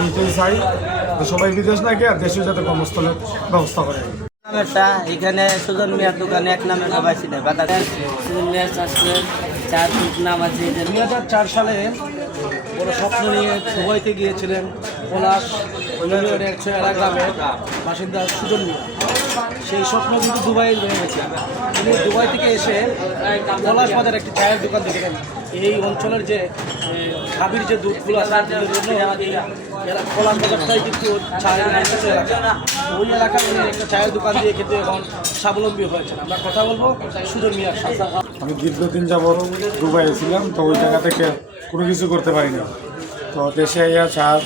আমি এটাই চাই সবাই বিদেশ না গিয়ে দেশে যাতে কর্মস্থলের ব্যবস্থা করে। এখানে সুজন মিয়ার দোকানে এক নামে সবাই ছিল সুজন মিয়ার চার নাম আছে। 2004 সালে বড় স্বপ্ন নিয়ে দুবাইতে গিয়েছিলেন পলাশ ইউনিয়নের 111 গ্রামের বাসিন্দা সুজন মিয়া। সেই স্বপ্ন কিন্তু দুবাইয়ে রয়ে গেছে। তিনি দুবাই থেকে এসে পলাশ বাজার একটি চায়ের দোকান দেখেন। এই অঞ্চলের যে গাভীর যে দুধগুলো আছে তার জন্য এই পলাশ বাজারটাই কিন্তু চায়ের নির্দিষ্ট এলাকা। ওই এলাকায় উনি একটা চায়ের দোকান দিয়ে কিন্তু এখন স্বাবলম্বী হয়েছেন। আমরা কথা বলবো সুজন মিয়ার সাথে। আমি দীর্ঘদিন যাবৎ দুবাইয়ে ছিলাম, তো ওই জায়গা থেকে কোনো কিছু করতে পারি না। তো দেশে আইয়া চার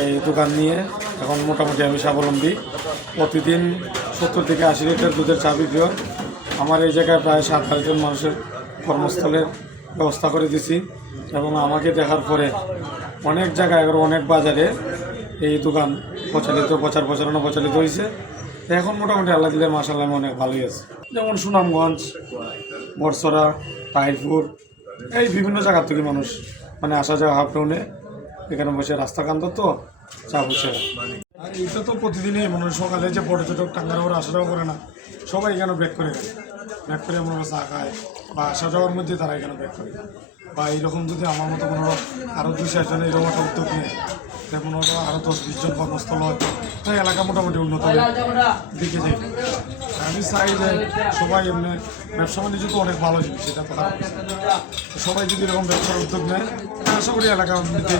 এই দোকান নিয়ে এখন মোটামুটি আমি স্বাবলম্বী। প্রতিদিন 70 থেকে 80 লিটার দুধের চা বিক্রি হয়। আমার এই জায়গায় প্রায় 7-8 জন মানুষের কর্মস্থলের ব্যবস্থা করে দিছি এবং আমাকে দেখার পরে অনেক জায়গায় অনেক বাজারে এই দোকান প্রচারিত হয়েছে। এখন মোটামুটি আল্লাহ দিলে মাশাআল্লাহ অনেক ভালোই আছে। যেমন সুনামগঞ্জ, বরসরা, তাহিরপুর, এই বিভিন্ন জায়গার থেকে মানুষ মানে আসা যাওয়া হাফ টাউনে এখানে বসে রাস্তা কান্ত তো চা বসে। আর এটা তো প্রতিদিনই মানুষ সকালে যে পর্যটক টাঙ্গার ওরা আসা যাওয়া করে না, সবাই এখানে ব্রেক করে আমরা চা খায় বা আসা যাওয়ার মধ্যে তারা এখানে ব্রেক করে। বা এইরকম যদি আমার মতো কোনো আরও 2-4 জন এরকম একটা উদ্যোগ নিয়ে যেমন আরও 10-20 জন কর্মস্থল হয়, তাই এলাকা মোটামুটি উন্নত দিকে যাই। আমি চাই যে সবাই এমনি ব্যবসা বাণিজ্য তো অনেক ভালো জিনিস, সেটা তো সবাই যদি এরকম ব্যবসার উদ্যোগ নেয় আশা করি এলাকা উন্নতি।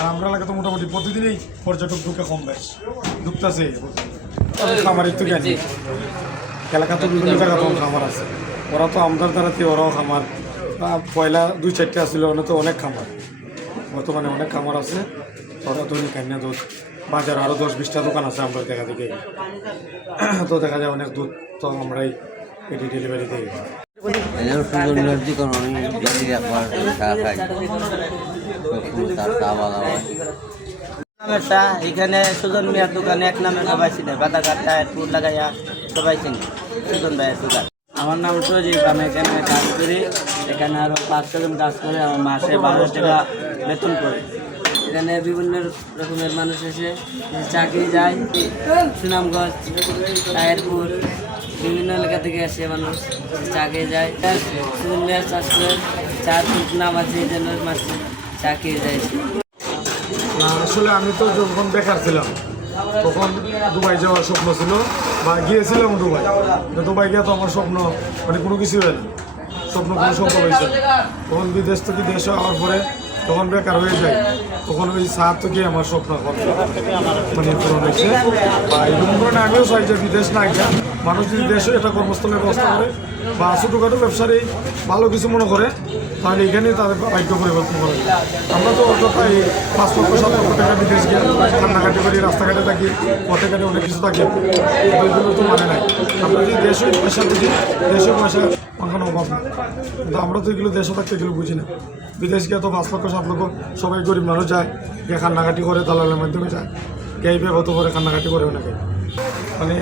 আর আমরা এলাকা তো মোটামুটি প্রতিদিনই পর্যটক ঢুকে কম বেশ ঢুকতেছে। খামারের তো জ্ঞানী এলাকা তো বিভিন্ন জায়গা তো খামার আছে, ওরা তো আমদার দ্বারাতে ওরাও খামার বা পয়লা 2-4টে আসছিল, ওখানে তো অনেক খামার, বর্তমানে অনেক খামার আছে। ওরা দৈনিক কান্না দুধ বাজার আরও 10-20টা দোকান আছে আমরা দেখা থেকে, তো দেখা যায় অনেক দুধ তো আমরাই এটি ডেলিভারি দিই। এখানে সুজন মিয়ার দোকানে এক নামে সবাই ছিল বাদাঘাট টায়ারপুর লাগাইয়া সবাই চিনি সুজন ভাইয়ের দোকান। আমার নাম সজীব, আমি এখানে কাজ করি। এখানে আরও 5-6 জন কাজ করে, আমার মাসে 12 টাকা বেতন করে। এখানে বিভিন্ন রকমের মানুষ এসে চাকরি যায়, সুনামগঞ্জ, টায়ারপুর বিভিন্ন এলাকা থেকে আসে মানুষ চাকরি যায়। সুজন মিয়ার চাষ করে চার নাম আছে, এই জন্য মাসে চাকরি যায়। আসলে আমি তো যখন বেকার ছিলাম তখন দুবাই যাওয়ার স্বপ্ন ছিল বা গিয়েছিলাম দুবাই গিয়ে তো আমার স্বপ্ন মানে কোনো কিছু হয় না, স্বপ্ন কোনো সফল হয়েছে। তখন বিদেশ থেকে দেশে হওয়ার পরে তখন বেকার হয়ে যায়, তখন ওই চা থেকে আমার স্বপ্ন মানে পূরণ হয়েছে। বা এরকম কারণে আমিও চাই যে বিদেশ না গিয়া মানুষ যদি দেশে একটা কর্মস্থলের ব্যবস্থা করে বা ছোটোখাটো ব্যবসারই ভালো কিছু মনে করে, তাহলে এখানেই তাদের ভাগ্য পরিবর্তন করে। আমরা তো অযথা এই 5-7 লক্ষ টাকা বিদেশ গিয়ে কান্নাকাটি করি, রাস্তাঘাটে থাকি, পথে ঘাটে অনেক কিছু থাকে, এগুলো তো মানে নাই। আমরা যদি দেশে পয়সা বুঝি, দেশে পয়সা কোনো অভাব নেই, কিন্তু আমরা তো এগুলো দেশে থাকতে এগুলো বুঝি না। বিদেশ গিয়ে তো 5-7 লক্ষ সবাই গরিব মানুষ যায়, গিয়ে কান্নাকাটি করে, দালালের মাধ্যমে যায়, গিয়ে ব্যবহৃত করে কান্নাকাটি করে অনেকে। মানে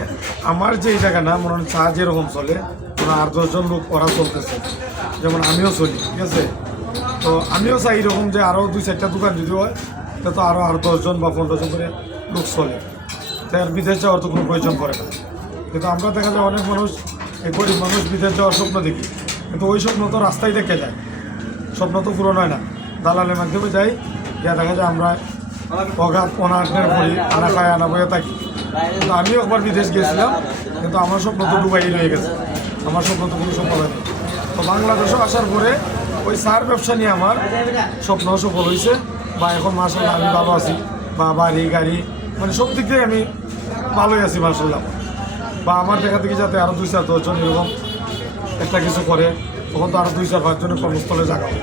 আমার যে এই জায়গা না মনে হয় চা যেরকম চলে ওরা 8-10 জন লোক ওরা চলতেছে, যেমন আমিও চলি, ঠিক আছে। তো আমিও চাই এরকম যে আরও 2-4টা দোকান যদি হয় তো আরও 10 জন বা 15 জন করে লোক চলে, তাই আর বিদেশ যাওয়ার তো কোনো প্রয়োজন পড়ে না। কিন্তু আমরা দেখা যায় অনেক মানুষ এই গরিব মানুষ বিদেশ যাওয়ার স্বপ্ন দেখি, কিন্তু ওই স্বপ্ন তো রাস্তায় দেখে যায়, স্বপ্ন তো পূরণ হয় না। দালালের মাধ্যমে যাই, যা দেখা যায় আমরা অগাধ অনাটের করি, আনা খায় আনা বয়ে থাকি। কিন্তু আমিও একবার বিদেশ গিয়েছিলাম, কিন্তু আমার স্বপ্ন তো দুবাই রয়ে গেছে, আমার স্বপ্ন তো কোনো সফল হয়নি। তো বাংলাদেশে আসার পরে ওই চার ব্যবসা নিয়ে আমার স্বপ্ন সফল হয়েছে। বা এখন মাশাআল্লাহ আমি ভালো আছি, বা বাড়ি গাড়ি মানে সব দিক দিয়ে আমি ভালোই আছি মাশাআল্লাহ। বা আমার দেখা থেকে যাতে আরও 2-4-10 জন এরকম একটা কিছু করে, তখন তো আরও 2-4-5 জনের কর্মস্থলে জায়গা হয়।